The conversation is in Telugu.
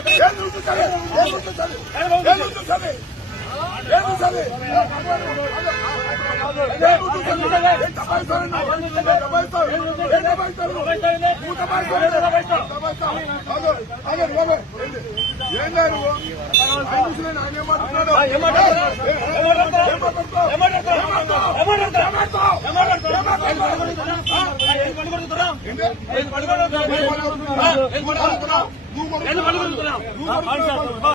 ఏం నువ్వు కాదు ఆయన ఆయన ఏం మాట్లాడుతున్నాడు? ఏం మాట్లాడుతున్నావు? ఏం మాట్లాడుతున్నావు? ఏం మాట్లాడుతున్నావు? ఏం మాట్లాడుతున్నావు? ఏంటి? ఏం మాట్లాడుతున్నావు? నువ్వు